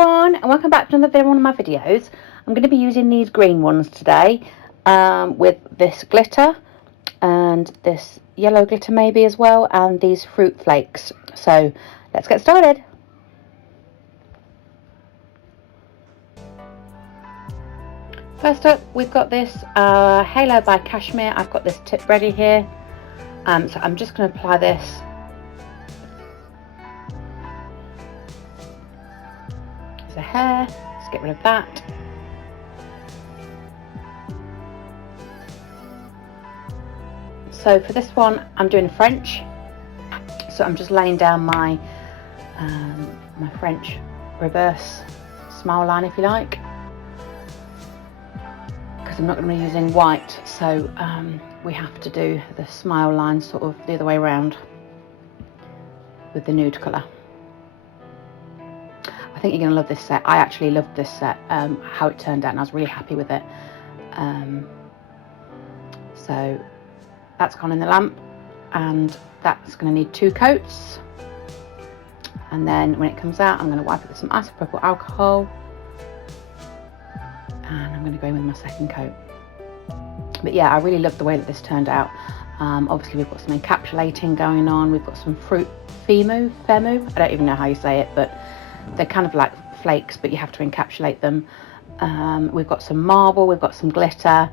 everyone, and welcome back to another video, one of my videos. I'm going to be using these green ones today with this glitter and this yellow glitter maybe as well, and these fruit flakes. So let's get started. First up, we've got this Halo by Cashmere. I've got this tip ready here, so I'm just going to apply this as a hair. Let's get rid of that. So for this one, I'm doing French. So I'm just laying down my my French reverse smile line, if you like, because I'm not going to be using white. So we have to do the smile line sort of the other way around with the nude colour. I think you're going to love this set. I actually loved this set, how it turned out, and I was really happy with it. So that's gone in the lamp, and that's going to need 2 coats. And then when it comes out, I'm going to wipe it with some isopropyl alcohol, and I'm going to go in with my second coat. But yeah, I really love the way that this turned out. Obviously we've got some encapsulating going on. We've got some fruit Fimo, I don't even know how you say it, but they're kind of like flakes, but you have to encapsulate them. We've got some marble, we've got some glitter,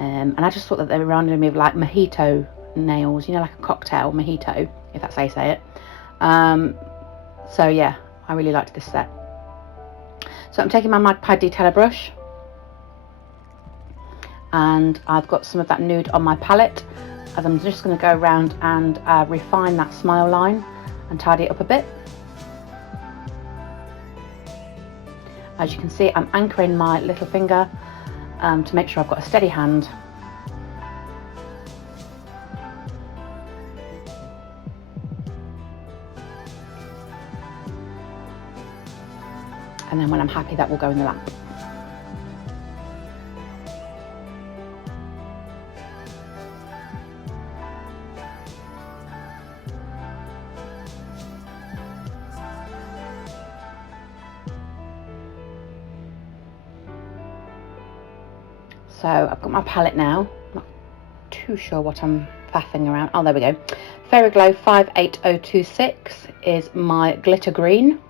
and I just thought that they reminded me of like Mojito nails, you know, like a cocktail Mojito, if that's how you say it. So yeah, I really liked this set. So I'm taking my Magpie detailer brush, and I've got some of that nude on my palette, as I'm just going to go around and refine that smile line and tidy it up a bit. As you can see, I'm anchoring my little finger to make sure I've got a steady hand. And then when I'm happy, that will go in the lamp. So I've got my palette now. Not too sure what I'm faffing around. Oh, there we go. Fairy Glow 58026 is my glitter green,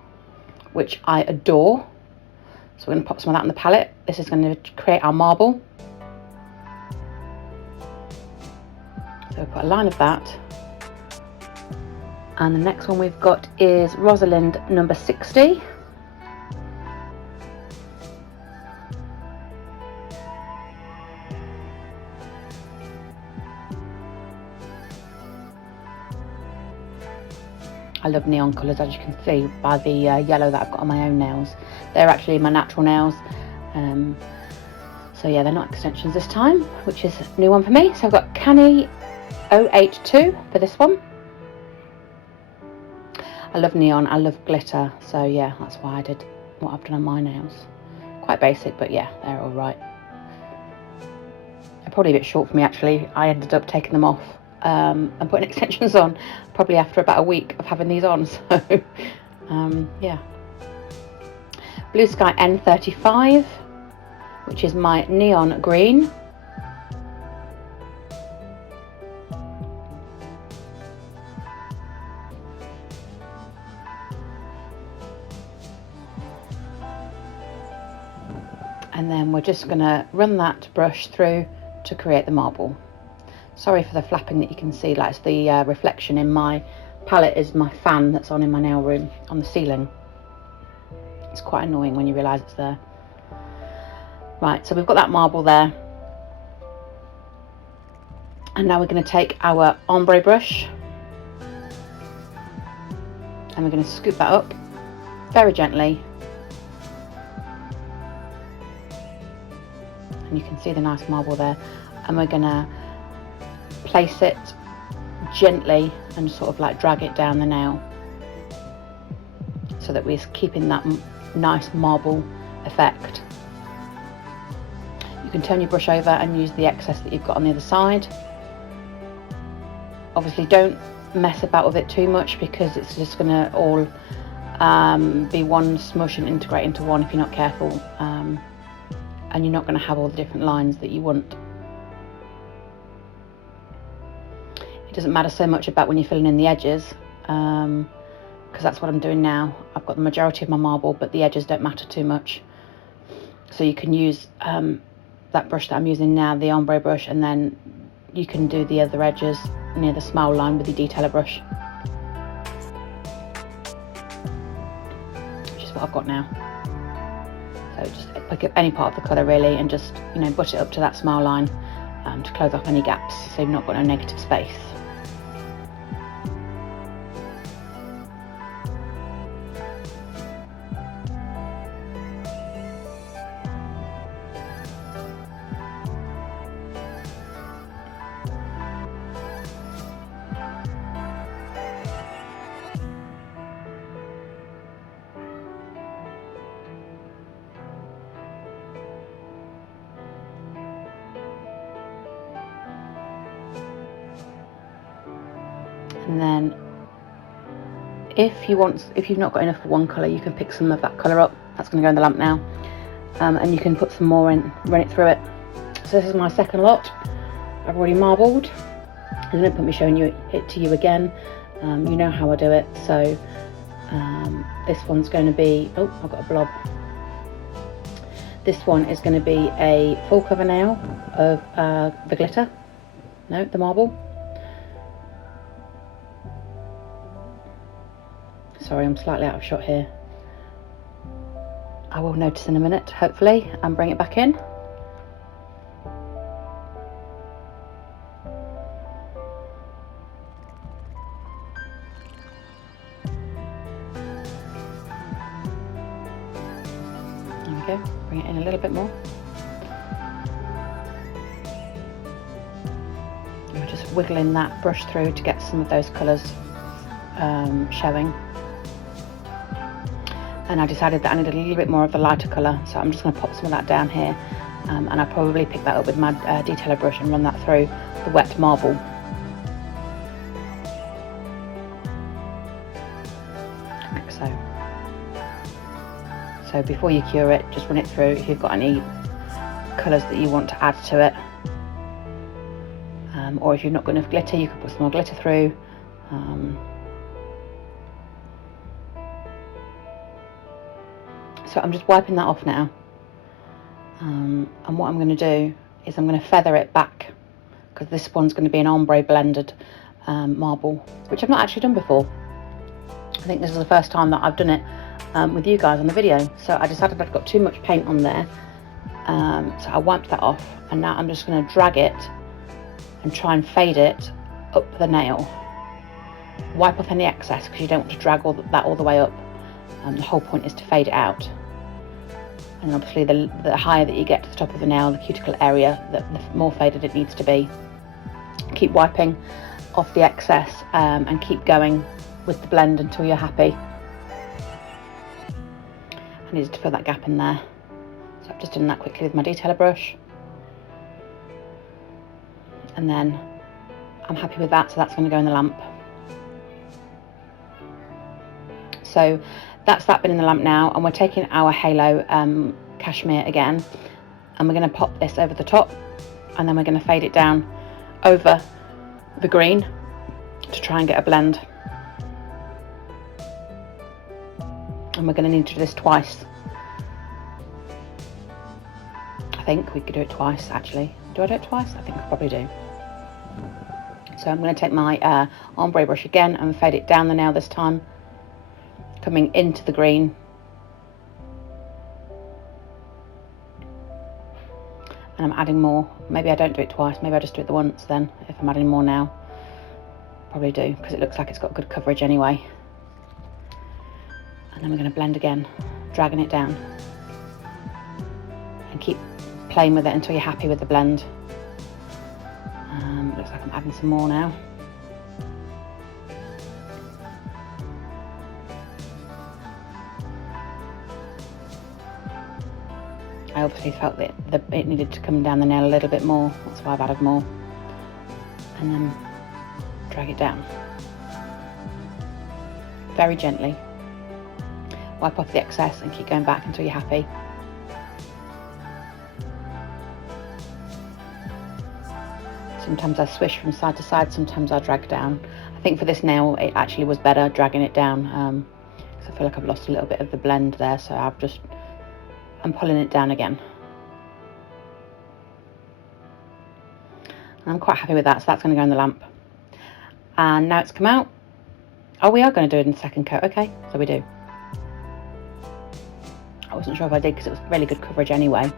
which I adore. So we're going to pop some of that in the palette. This is going to create our marble. So we'll put a line of that. And the next one we've got is Rosalind number 60. I love neon colours, as you can see by the yellow that I've got on my own nails. They're actually my natural nails. So yeah, they're not extensions this time, which is a new one for me. So I've got Canny 082 for this one. I love neon, I love glitter. So yeah, that's why I did what I've done on my nails. Quite basic, but yeah, they're all right. They're probably a bit short for me actually. I ended up taking them off and putting extensions on probably after about a week of having these on. So yeah, Blue Sky N35, which is my neon green. And then we're just going to run that brush through to create the marble. Sorry for the flapping that you can see, like it's the reflection in my palette is my fan that's on in my nail room on the ceiling. It's quite annoying when you realise it's there. Right, so we've got that marble there. And now we're going to take our ombre brush and we're going to scoop that up very gently. And you can see the nice marble there. And we're going to place it gently and sort of like drag it down the nail so that we're keeping that nice marble effect. You can turn your brush over and use the excess that you've got on the other side. Obviously don't mess about with it too much because it's just going to all be one smush and integrate into one if you're not careful, and you're not going to have all the different lines that you want. It doesn't matter so much about when you're filling in the edges, because that's what I'm doing now. I've got the majority of my marble, but the edges don't matter too much. So you can use that brush that I'm using now, the ombre brush, and then you can do the other edges near the smile line with your detailer brush, which is what I've got now. So just pick up any part of the colour really, and just, you know, butt it up to that smile line to close off any gaps, so you've not got no negative space. And then if you've not got enough of one colour, you can pick some of that colour up. That's going to go in the lamp now, and you can put some more in, run it through it. So this is my second lot. I've already marbled. There's no point me showing it to you again. You know how I do it. So this one's going to be, oh, I've got a blob. This one is going to be a full cover nail of the glitter, no, the marble. Sorry, I'm slightly out of shot here. I will notice in a minute, hopefully, and bring it back in. There we go, bring it in a little bit more. And we're just wiggling that brush through to get some of those colours showing. And I decided that I needed a little bit more of the lighter colour, so I'm just going to pop some of that down here, and I'll probably pick that up with my detailer brush and run that through the wet marble. Like so. So before you cure it, just run it through if you've got any colours that you want to add to it, or if you've not got enough glitter, you can put some more glitter through. So I'm just wiping that off now, and what I'm going to do is I'm going to feather it back, because this one's going to be an ombre blended marble, which I've not actually done before. I think this is the first time that I've done it with you guys on the video. So I decided I've got too much paint on there, so I wiped that off, and now I'm just going to drag it and try and fade it up the nail. Wipe off any excess, because you don't want to drag that all the way up. The whole point is to fade it out. And obviously the higher that you get to the top of the nail, the cuticle area, the more faded it needs to be. Keep wiping off the excess, and keep going with the blend until you're happy. I needed to fill that gap in there, so I've just done that quickly with my detailer brush, and then I'm happy with that, so that's going to go in the lamp. So that's that been in the lamp now, and we're taking our halo cashmere again, and we're going to pop this over the top, and then we're going to fade it down over the green to try and get a blend. And we're going to need to do this twice. I think we could do it twice, actually. Do I do it twice? I think I probably do. So I'm going to take my ombre brush again and fade it down the nail this time, coming into the green. And I'm adding more. Maybe I don't do it twice, maybe I just do it the once then, if I'm adding more now. Probably do, because it looks like it's got good coverage anyway. And then we're going to blend again, dragging it down. And keep playing with it until you're happy with the blend. Looks like I'm adding some more now. I obviously felt that it needed to come down the nail a little bit more, that's why I've added more. And then drag it down. Very gently. wipe off the excess and keep going back until you're happy. Sometimes I swish from side to side, sometimes I drag down. I think for this nail it actually was better dragging it down, because I feel like I've lost a little bit of the blend there, so I'm pulling it down again. And I'm quite happy with that, so that's going to go in the lamp. And now it's come out. Oh, we are going to do it in the second coat. Okay, so we do. I wasn't sure if I did because it was really good coverage anyway.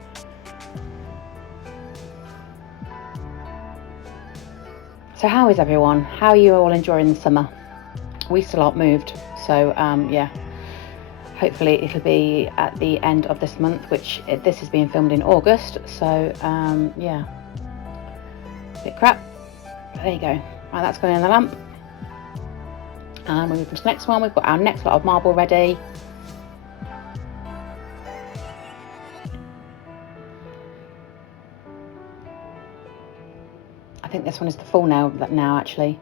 So how is everyone? How are you all enjoying the summer? We still aren't moved, so yeah. Hopefully it'll be at the end of this month, which this is being filmed in August, so yeah. Bit crap. But there you go. Right, that's going in the lamp. And we'll move on to the next one. We've got our next lot of marble ready. I think this one is the full nail now actually.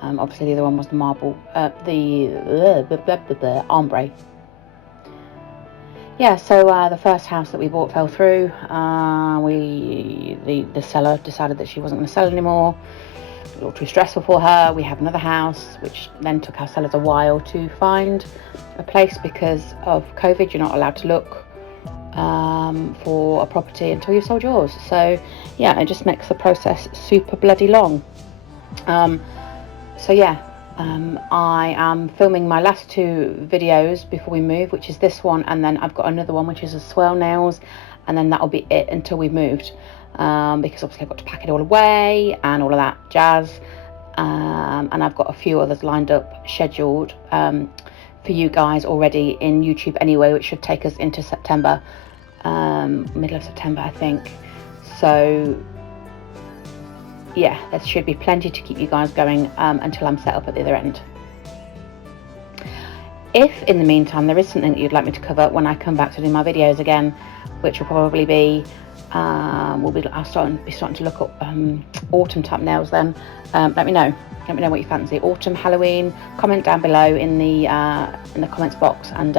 Obviously the other one was the marble, the ombre. Yeah, so the first house that we bought fell through. The seller decided that she wasn't going to sell anymore. A little too stressful for her. We have another house, which then took our sellers a while to find a place because of COVID. You're not allowed to look for a property until you've sold yours. So yeah, it just makes the process super bloody long. So yeah, I am filming my last 2 videos before we move, which is this one, and then I've got another one which is a swirl nails, and then that'll be it until we've moved, because obviously I've got to pack it all away and all of that jazz, and I've got a few others lined up, scheduled for you guys already in YouTube anyway, which should take us into September, middle of September I think. So yeah, there should be plenty to keep you guys going until I'm set up at the other end. If in the meantime there is something that you'd like me to cover when I come back to do my videos again, which will probably be I'll be starting to look up autumn type nails then, let me know what you fancy. Autumn, Halloween, comment down below in the comments box, and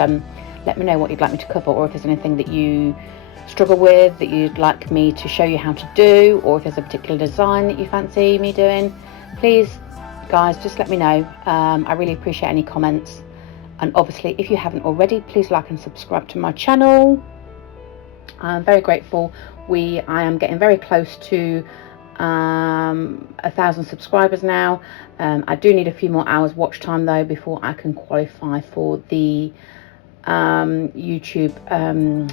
let me know what you'd like me to cover, or if there's anything that you struggle with that you'd like me to show you how to do, or if there's a particular design that you fancy me doing. Please guys, just let me know. I really appreciate any comments, and obviously if you haven't already, please like and subscribe to my channel. I'm very grateful. I am getting very close to 1,000 subscribers now. I do need a few more hours watch time though before I can qualify for the YouTube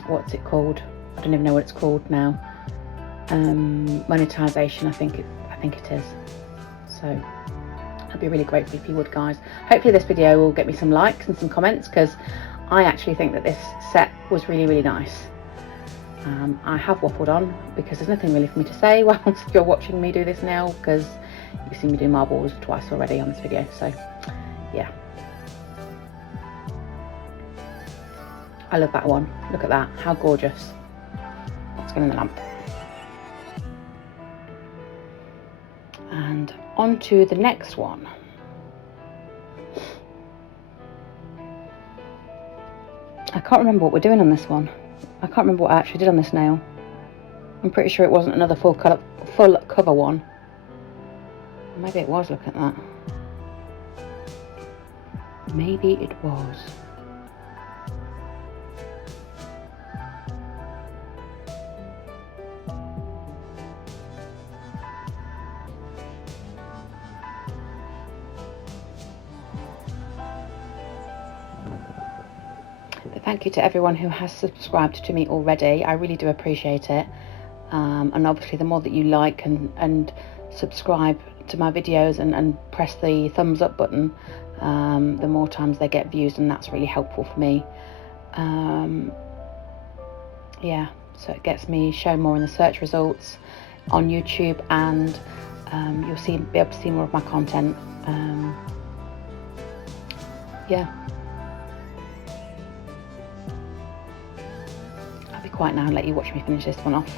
what's it called? I don't even know what it's called now. Monetization, I think it is. So I'd be really grateful if you would, guys. Hopefully this video will get me some likes and some comments, because I actually think that this set was really, really nice. I have waffled on because there's nothing really for me to say whilst you're watching me do this now, because you've seen me do marbles twice already on this video. So yeah, I love that one. Look at that, how gorgeous. That's going in the lamp. And on to the next one. I can't remember what we're doing on this one. I can't remember what I actually did on this nail. I'm pretty sure it wasn't another full cover one. Maybe it was, look at that. Maybe it was. But thank you to everyone who has subscribed to me already. I really do appreciate it. And obviously the more that you like and subscribe to my videos and press the thumbs up button, the more times they get views, and that's really helpful for me. Yeah, so it gets me shown more in the search results on YouTube, and you'll be able to see more of my content. Yeah, I'll be quiet now and let you watch me finish this one off.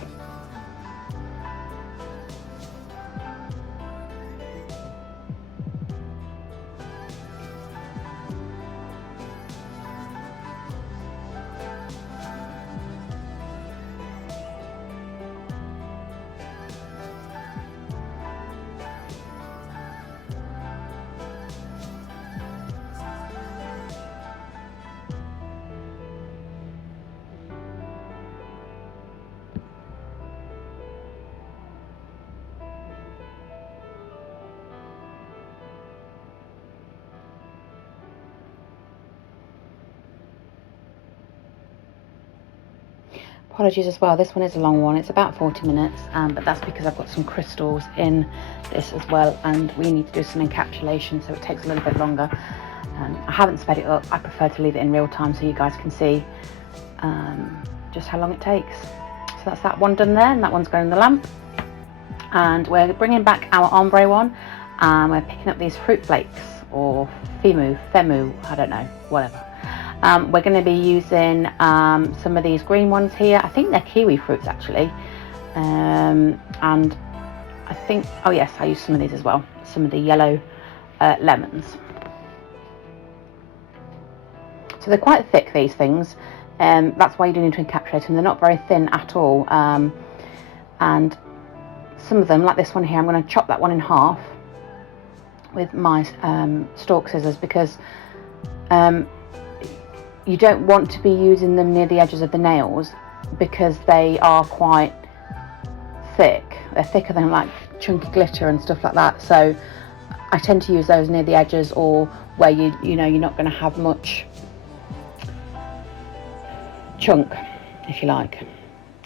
apologies as well, this one is a long one, it's about 40 minutes, but that's because I've got some crystals in this as well, and we need to do some encapsulation, so it takes a little bit longer. I haven't sped it up, I prefer to leave it in real time so you guys can see just how long it takes. So that's that one done there, and that one's going in the lamp. And we're bringing back our ombre one, and we're picking up these fruit flakes, or Fimo, I don't know, whatever. We're going to be using some of these green ones here. I think they're kiwi fruits actually, and I think, oh yes, I use some of these as well, some of the yellow lemons. So they're quite thick, these things, that's why you do need to encapsulate them. They're not very thin at all, and some of them, like this one here, I'm going to chop that one in half with my stalk scissors, because you don't want to be using them near the edges of the nails, because they are quite thick. They're thicker than like chunky glitter and stuff like that, so I tend to use those near the edges, or where you know you're not going to have much chunk, if you like.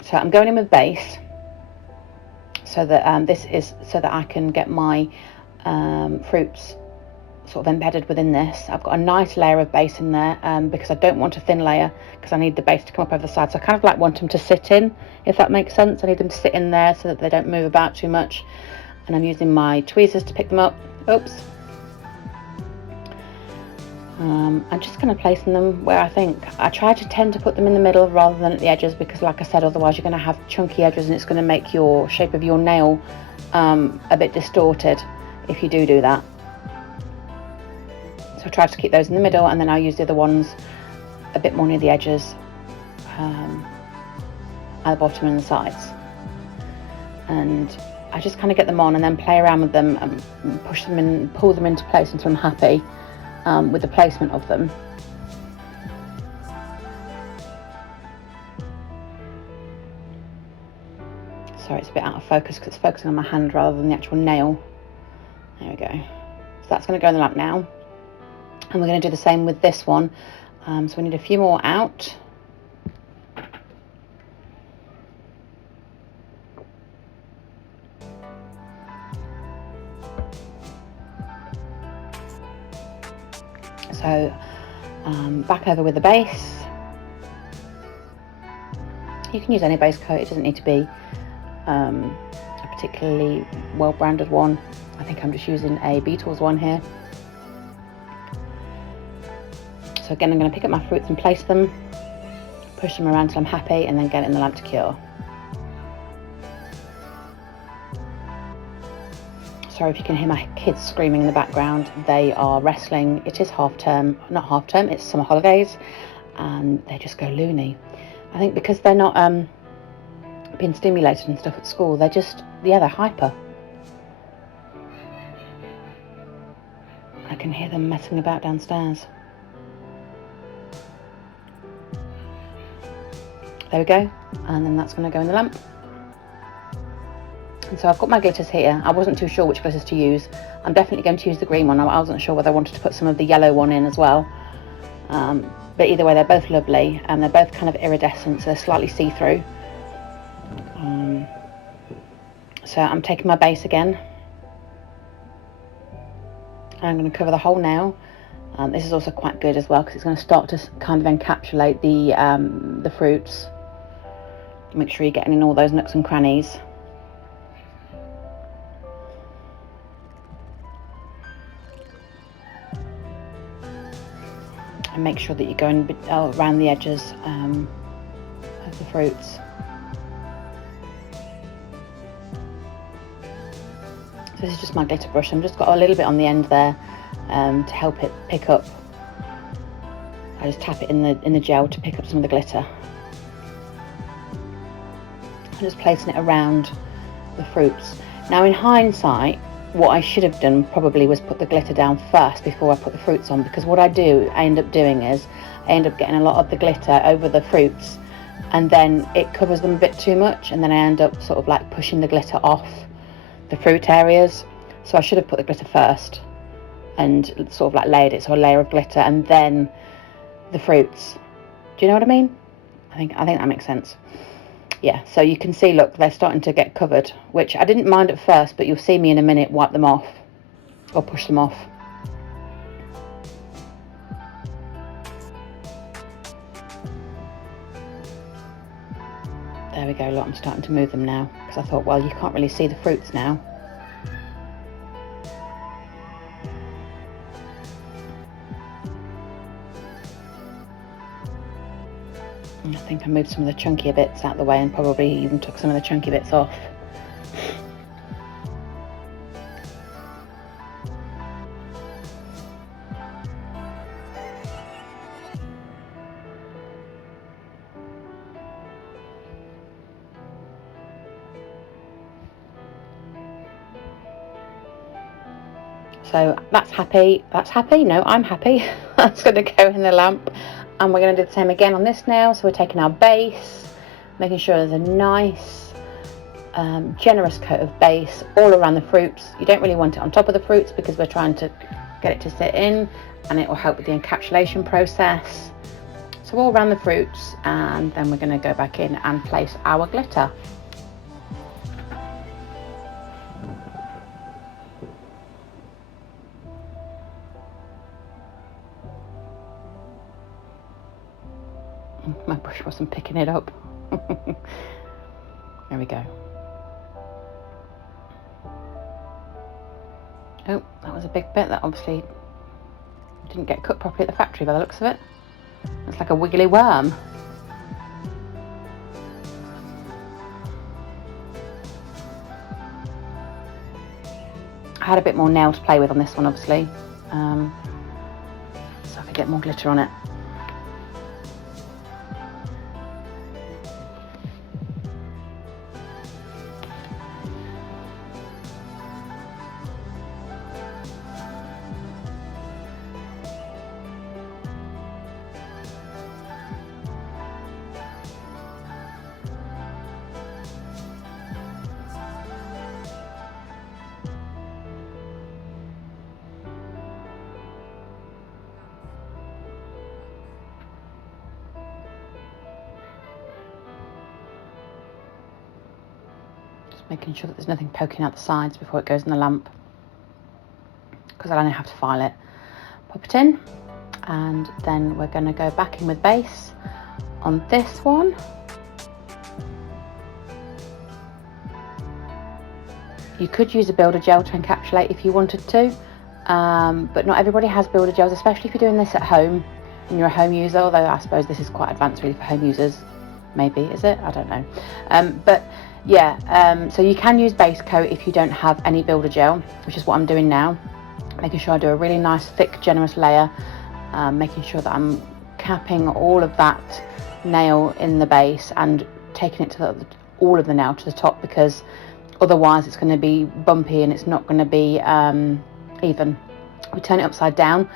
So I'm going in with base, so that this is so that I can get my fruits sort of embedded within this. I've got a nice layer of base in there, because I don't want a thin layer, because I need the base to come up over the side. So I kind of like want them to sit in, if that makes sense. I need them to sit in there so that they don't move about too much. And I'm using my tweezers to pick them up. Oops. I'm just kind of placing them where I think. I try to tend to put them in the middle rather than at the edges, because like I said, otherwise you're going to have chunky edges and it's going to make your shape of your nail a bit distorted if you do that. So I try to keep those in the middle, and then I'll use the other ones a bit more near the edges, at the bottom and the sides. And I just kind of get them on and then play around with them and push them in, pull them into place until I'm happy with the placement of them. Sorry, it's a bit out of focus because it's focusing on my hand rather than the actual nail. There we go. So that's going to go in the lamp now. And we're going to do the same with this one. So we need a few more out. So back over with the base. You can use any base coat, it doesn't need to be a particularly well branded one. I think I'm just using a Beetles one here. So again, I'm going to pick up my fruits and place them, push them around till I'm happy, and then get it in the lamp to cure. Sorry if you can hear my kids screaming in the background. They are wrestling. It is half term, not half term, it's summer holidays, and they just go loony. I think because they're not being stimulated and stuff at school, they're just, yeah, they're hyper. I can hear them messing about downstairs. There we go, and then that's going to go in the lamp. And so I've got my glitters here. I wasn't too sure which glitters to use. I'm definitely going to use the green one. I wasn't sure whether I wanted to put some of the yellow one in as well. But either way, they're both lovely, and they're both kind of iridescent, so they're slightly see-through. So I'm taking my base again. And I'm going to cover the whole nail. This is also quite good as well, because it's going to start to kind of encapsulate the fruits. Make sure you're getting in all those nooks and crannies. And make sure that you're going around the edges of the fruits. So this is just my glitter brush. I've just got a little bit on the end there to help it pick up. I just tap it in the gel to pick up some of the glitter. I'm just placing it around the fruits. Now in hindsight, what I should have done probably was put the glitter down first before I put the fruits on, because what I end up doing is I end up getting a lot of the glitter over the fruits, and then it covers them a bit too much, and then I end up sort of like pushing the glitter off the fruit areas. So I should have put the glitter first and sort of like layered it, so a layer of glitter and then the fruits. Do you know what I mean? I think that makes sense. Yeah, so you can see, look, they're starting to get covered, which I didn't mind at first, but you'll see me in a minute wipe them off or push them off. There we go, look, I'm starting to move them now, because I thought, well, you can't really see the fruits now. And I think I moved some of the chunkier bits out of the way and probably even took some of the chunky bits off. So that's happy, no, I'm happy. That's going to go in the lamp, and we're going to do the same again on this now. So we're taking our base, making sure there's a nice generous coat of base all around the fruits. You don't really want it on top of the fruits because we're trying to get it to sit in, and it will help with the encapsulation process. So all around the fruits, and then we're going to go back in and place our glitter. My brush wasn't picking it up. There we go. Oh, that was a big bit that obviously didn't get cut properly at the factory by the looks of it. It's like a wiggly worm. I had a bit more nail to play with on this one, obviously, so I could get more glitter on it. Making sure that there's nothing poking out the sides before it goes in the lamp, because I only have to file it. Pop it in, and then we're going to go back in with base on this one. You could use a builder gel to encapsulate if you wanted to, but not everybody has builder gels, especially if you're doing this at home and you're a home user, although I suppose this is quite advanced really for home users. Maybe, is it? I don't know. But yeah, so you can use base coat if you don't have any builder gel, which is what I'm doing now. Making sure I do a really nice thick generous layer, making sure that I'm capping all of that nail in the base and taking it to all of the nail to the top, because otherwise it's going to be bumpy and it's not going to be even. We turn it upside down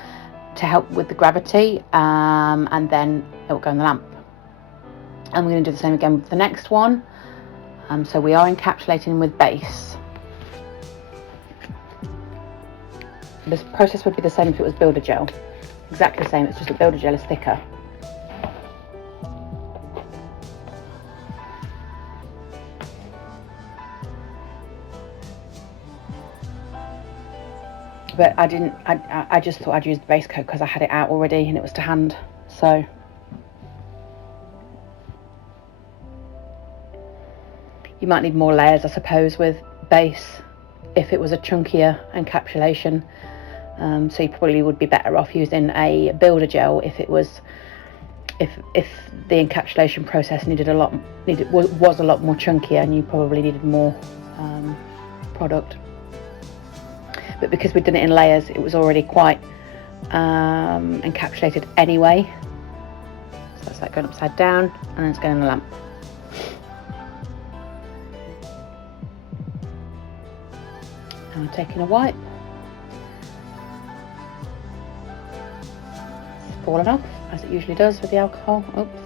to help with the gravity, and then it will go in the lamp. And we're going to do the same again with the next one. So we are encapsulating with base. This process would be the same if it was builder gel. Exactly the same, it's just that builder gel is thicker. But I just thought I'd use the base coat because I had it out already and it was to hand, so. You might need more layers, I suppose, with base if it was a chunkier encapsulation. So you probably would be better off using a builder gel if it was, if the encapsulation process was a lot more chunkier and you probably needed more product. But because we'd done it in layers, it was already quite encapsulated anyway. So that's like going upside down, and then it's going in the lamp. And I'm taking a wipe. It's fallen off, as it usually does with the alcohol. Oops.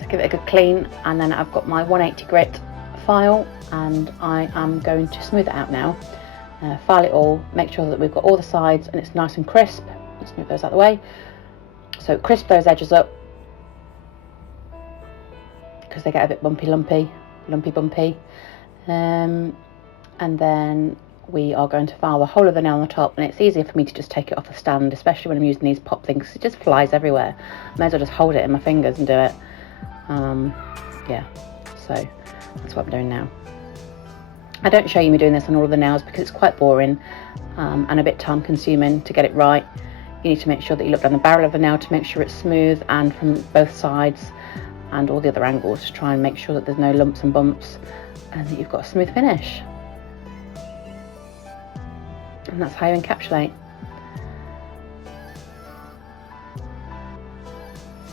So give it a good clean, and then I've got my 180 grit file, and I am going to smooth it out now. File it all, make sure that we've got all the sides and it's nice and crisp. Let's move those out of the way. So crisp those edges up. because they get a bit bumpy. And then we are going to file the whole of the nail on the top, and it's easier for me to just take it off the stand, especially when I'm using these pop things. It just flies everywhere. I may as well just hold it in my fingers and do it. Yeah, so that's what I'm doing now. I don't show you me doing this on all of the nails because it's quite boring and a bit time consuming to get it right. You need to make sure that you look down the barrel of the nail to make sure it's smooth, and from both sides and all the other angles to try and make sure that there's no lumps and bumps and that you've got a smooth finish. And that's how you encapsulate.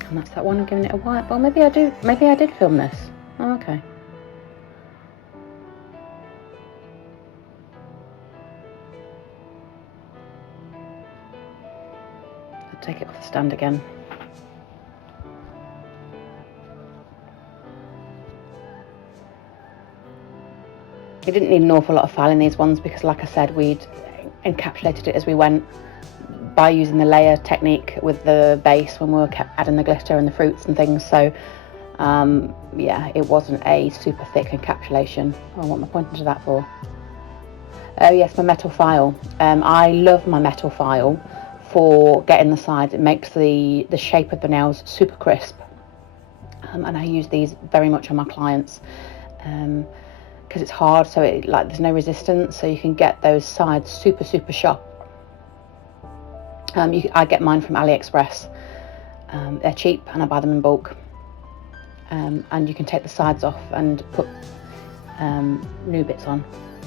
And that's that one. I'm giving it a white. Well, maybe I did film this. Oh, okay. I'll take it off the stand again. You didn't need an awful lot of filing these ones because, like I said, we'd encapsulated it as we went by using the layer technique with the base when we were kept adding the glitter and the fruits and things. So yeah, it wasn't a super thick encapsulation. Oh, what am I pointing to that for? Oh yes, my metal file. I love my metal file for getting the sides. It makes the shape of the nails super crisp, and I use these very much on my clients because it's hard, so there's no resistance, so you can get those sides super sharp. I get mine from AliExpress. They're cheap and I buy them in bulk, and you can take the sides off and put new bits on.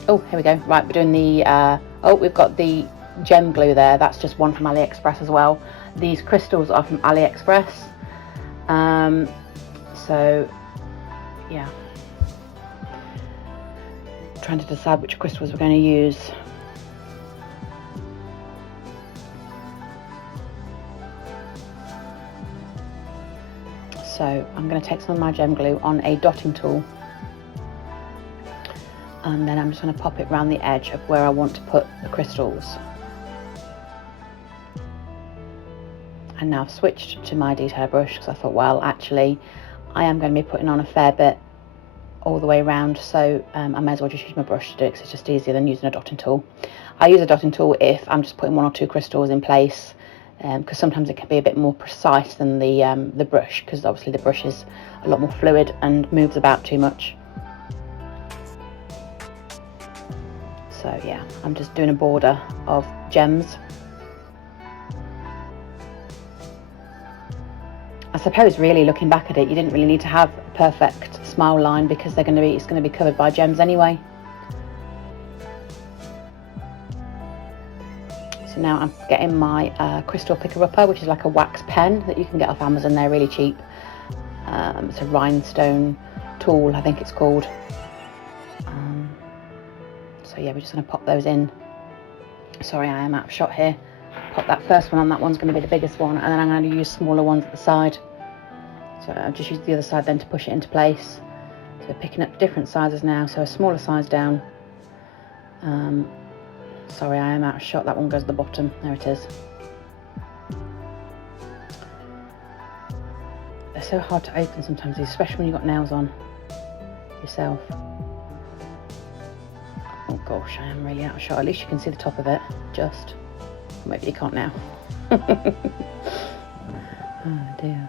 Oh, here we go. Right, we're doing the oh, we've got the gem glue there. That's just one from AliExpress as well. These crystals are from AliExpress. So yeah, trying to decide which crystals we're going to use. So I'm going to take some of my gem glue on a dotting tool, and then I'm just going to pop it around the edge of where I want to put the crystals. And now I've switched to my detail brush because I thought, well, actually I am going to be putting on a fair bit all the way around, so I may as well just use my brush to do it because it's just easier than using a dotting tool. I use a dotting tool if I'm just putting one or two crystals in place, because sometimes it can be a bit more precise than the brush, because obviously the brush is a lot more fluid and moves about too much. So yeah, I'm just doing a border of gems. I suppose really looking back at it, you didn't really need to have a perfect smile line because it's going to be covered by gems anyway. So now I'm getting my crystal picker-upper, which is like a wax pen that you can get off Amazon. They're really cheap. It's a rhinestone tool, I think it's called. So yeah, we're just going to pop those in. Sorry, I am out of shot here. Pop that first one on. That one's going to be the biggest one, and then I'm going to use smaller ones at the side. So I'll just use the other side then to push it into place. So we're picking up different sizes now, so a smaller size down. Sorry, I am out of shot. That one goes at the bottom. There it is. They're so hard to open sometimes, especially when you've got nails on yourself. Oh gosh, I am really out of shot. At least you can see the top of it, just. Maybe you can't now. Oh dear.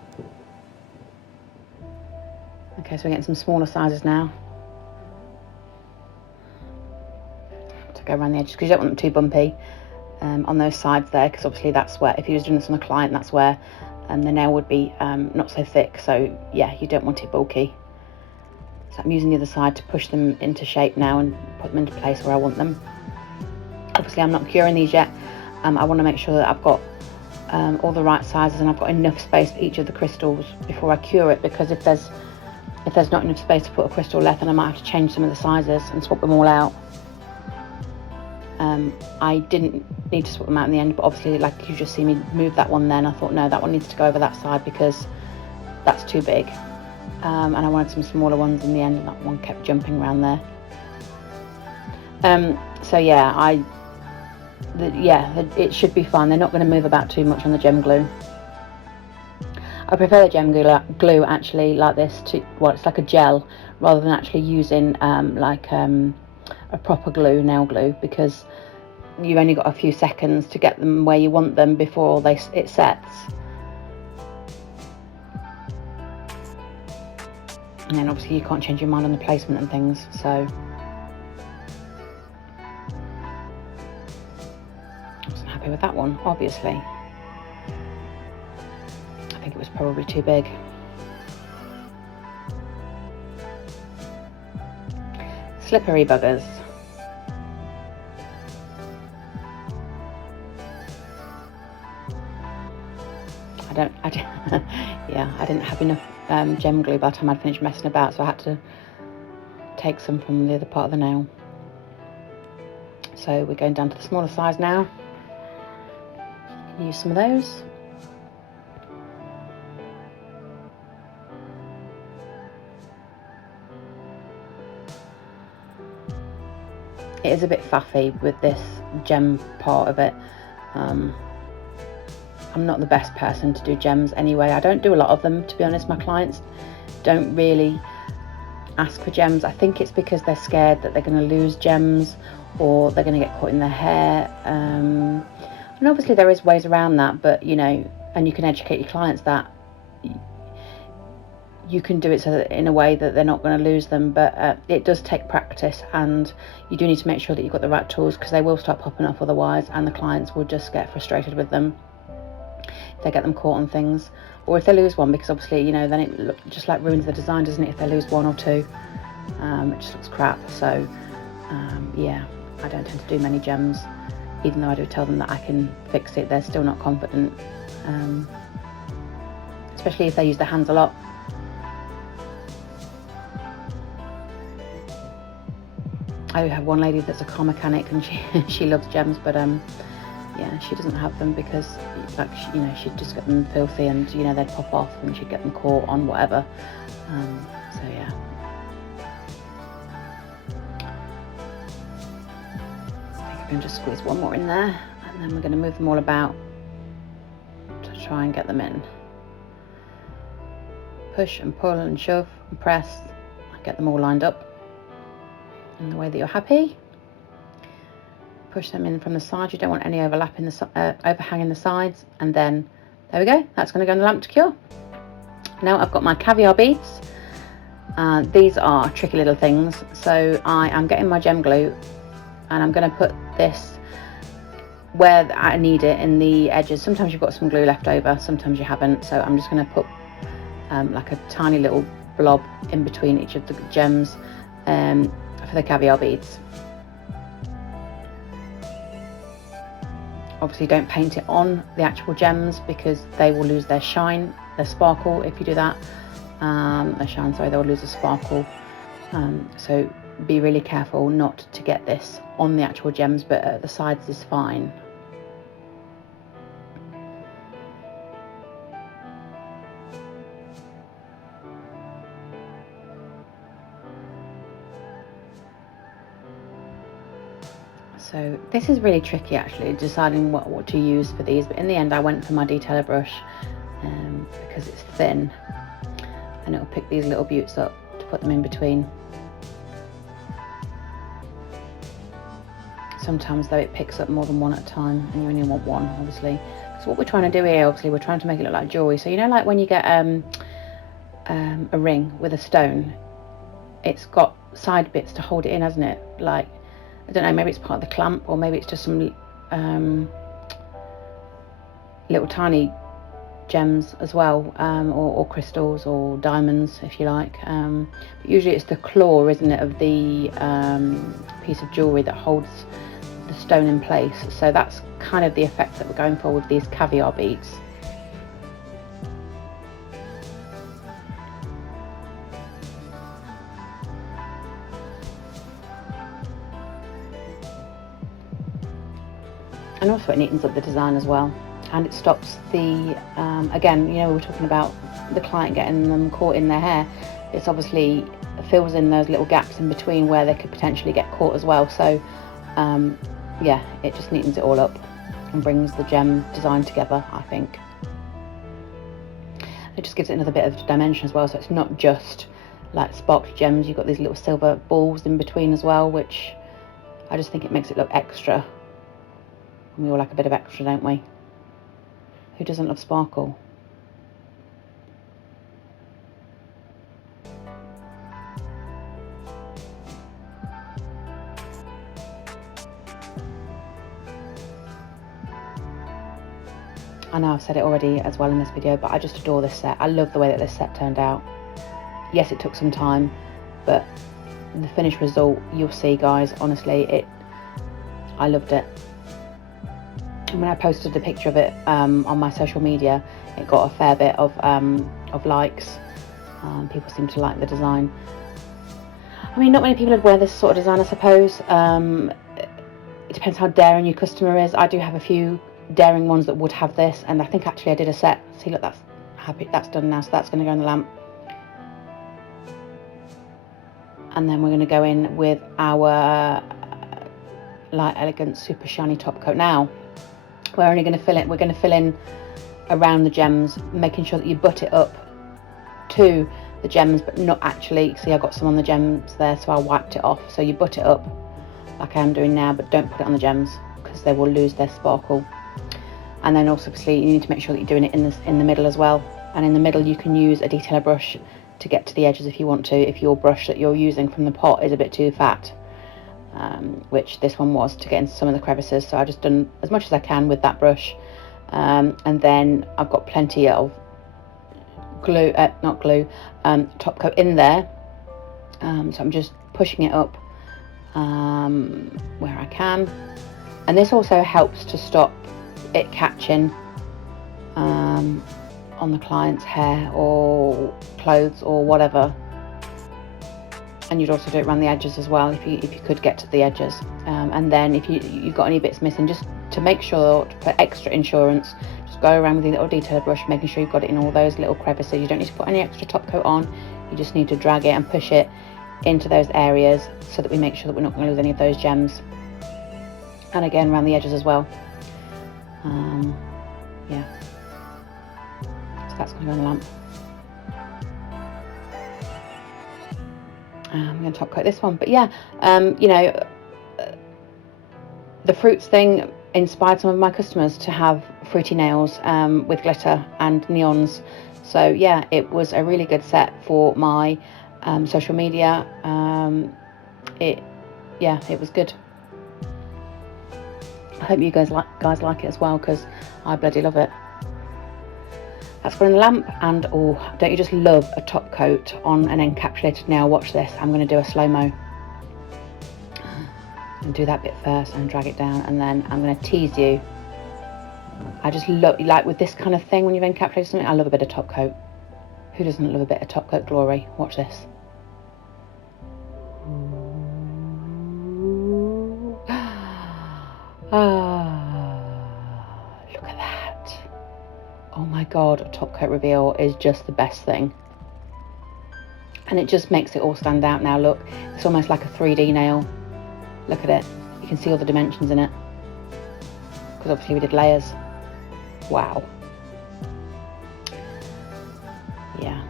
Okay, so we're getting some smaller sizes now. To go around the edges, because you don't want them too bumpy on those sides there, because obviously that's where, if you was doing this on a client, that's where the nail would be not so thick. So yeah, you don't want it bulky. So I'm using the other side to push them into shape now and put them into place where I want them. Obviously I'm not curing these yet. I want to make sure that I've got all the right sizes and I've got enough space for each of the crystals before I cure it, because if there's not enough space to put a crystal left, then I might have to change some of the sizes and swap them all out. I didn't need to swap them out in the end, but obviously, like you just see me move that one then, I thought no, that one needs to go over that side because that's too big. And I wanted some smaller ones in the end, and that one kept jumping around there. So yeah, it should be fine. They're not going to move about too much on the gem glue. I prefer the gem glue actually like this to, well, it's like a gel rather than actually using a proper glue, nail glue, because you've only got a few seconds to get them where you want them before it sets. And then obviously you can't change your mind on the placement and things, so I wasn't happy with that one, obviously. I think it was probably too big. Slippery buggers. Yeah, I didn't have enough gem glue by the time I'd finished messing about, so I had to take some from the other part of the nail. So we're going down to the smaller size now. Use some of those. It is a bit faffy with this gem part of it. I'm not the best person to do gems anyway. I don't do a lot of them, to be honest. My clients don't really ask for gems. I think it's because they're scared that they're going to lose gems or they're going to get caught in their hair. And obviously there is ways around that, but you know, and you can educate your clients that you can do it so that in a way that they're not going to lose them, but it does take practice, and you do need to make sure that you've got the right tools, because they will start popping off otherwise, and the clients will just get frustrated with them if they get them caught on things, or if they lose one, because obviously, you know, then it just like ruins the design, doesn't it, if they lose one or two. It just looks crap. So yeah, I don't tend to do many gems, even though I do tell them that I can fix it. They're still not confident, especially if they use their hands a lot. I do have one lady that's a car mechanic, and she loves gems, but yeah, she doesn't have them because, like, you know, she'd just get them filthy, and you know, they'd pop off, and she'd get them caught on whatever. So yeah. I think I'm going to just squeeze one more in there, and then we're going to move them all about to try and get them in. Push and pull and shove and press, and get them all lined up in the way that you're happy. Push them in from the side. You don't want any overlap in the overhang in the sides, and then there we go. That's going to go in the lamp to cure. Now I've got my caviar beads. These are tricky little things. So I am getting my gem glue, and I'm going to put this where I need it in the edges. Sometimes you've got some glue left over, sometimes you haven't. So I'm just going to put like a tiny little blob in between each of the gems for the caviar beads. Obviously don't paint it on the actual gems, because they will lose their shine, their sparkle if you do that. Their shine, sorry, they'll lose the sparkle. So be really careful not to get this on the actual gems, but at the sides is fine. So this is really tricky actually, deciding what to use for these, but in the end I went for my detailer brush because it's thin and it'll pick these little buttes up to put them in between. Sometimes though it picks up more than one at a time, and you only want one, obviously. So what we're trying to do here, obviously we're trying to make it look like jewelry. So you know, like when you get a ring with a stone, it's got side bits to hold it in, hasn't it? Like, I don't know, maybe it's part of the clamp, or maybe it's just some little tiny gems as well, or crystals or diamonds if you like. But usually it's the claw, isn't it, of the piece of jewellery that holds the stone in place. So that's kind of the effect that we're going for with these caviar beads. And also it neatens up the design as well, and it stops the again, you know, we were talking about the client getting them caught in their hair. It's obviously fills in those little gaps in between where they could potentially get caught as well. So yeah, it just neatens it all up and brings the gem design together, I think. just gives it another bit of dimension as well. So it's not just like sparkly gems, you've got these little silver balls in between as well, which I just think it makes it look extra. And we all like a bit of extra, don't we? Who doesn't love sparkle? I know I've said it already as well in this video, but I just adore this set. I love the way that this set turned out. Yes, it took some time, but the finished result, you'll see, guys, honestly, I loved it. And when I posted a picture of it on my social media, it got a fair bit of likes. People seem to like the design. I mean, not many people would wear this sort of design, I suppose. It depends how daring your customer is. I do have a few daring ones that would have this, and I think actually I did a set. See, look, that's done now, so that's going to go in the lamp. And then we're going to go in with our Light Elegant Super Shiny Top Coat. Now we're only going to fill it. We're going to fill in around the gems, making sure that you butt it up to the gems, but not actually. See, I got some on the gems there, so I wiped it off. So you butt it up like I am doing now, but don't put it on the gems because they will lose their sparkle. And then also, obviously, you need to make sure that you're doing it in the middle as well. And in the middle, you can use a detailer brush to get to the edges if you want to, if your brush that you're using from the pot is a bit too fat, which this one was, to get into some of the crevices. So I've just done as much as I can with that brush, and then I've got plenty of glue, top coat in there, so I'm just pushing it up where I can, and this also helps to stop it catching on the client's hair or clothes or whatever. And you'd also do it around the edges as well, if you could get to the edges. And then if you've got any bits missing, just to make sure, for extra insurance, just go around with your little detailer brush, making sure you've got it in all those little crevices. You don't need to put any extra top coat on, you just need to drag it and push it into those areas so that we make sure that we're not going to lose any of those gems. And again, around the edges as well. Yeah. So that's going to go in the lamp. I'm going to top coat this one, but yeah, you know, the fruits thing inspired some of my customers to have fruity nails with glitter and neons. So yeah, it was a really good set for my social media. It was good. I hope you guys like it as well, because I bloody love it. That's going in the lamp. And oh, don't you just love a top coat on an encapsulated nail? Watch this. I'm going to do a slow-mo and do that bit first and drag it down, and then I'm going to tease you. I just love, like with this kind of thing, when you've encapsulated something, I love a bit of top coat. Who doesn't love a bit of top coat glory? Watch this. Look at that. Oh my god, a top coat reveal is just the best thing. And it just makes it all stand out now. Look, it's almost like a 3D nail. Look at it. You can see all the dimensions in it, because obviously we did layers. Wow. Yeah,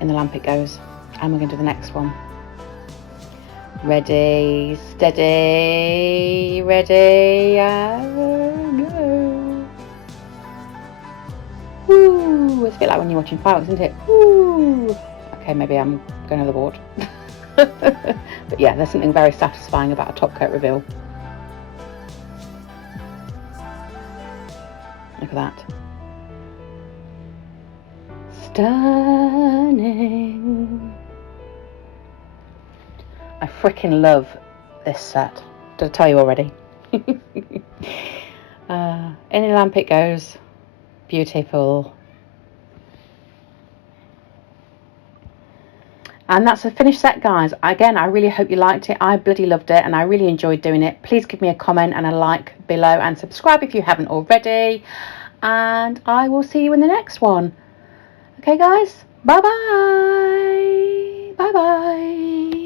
in the lamp it goes. And we're going to do the next one. Ready, steady, ready, and go. Woo! It's a bit like when you're watching fireworks, isn't it? Woo! Okay, maybe I'm going overboard. But yeah, there's something very satisfying about a top coat reveal. Look at that. Stunning. I freaking love this set. Did I tell you already? In the lamp it goes. Beautiful. And that's a finished set, guys. Again, I really hope you liked it. I bloody loved it, and I really enjoyed doing it. Please give me a comment and a like below, and subscribe if you haven't already. And I will see you in the next one. Okay, guys? Bye-bye. Bye-bye.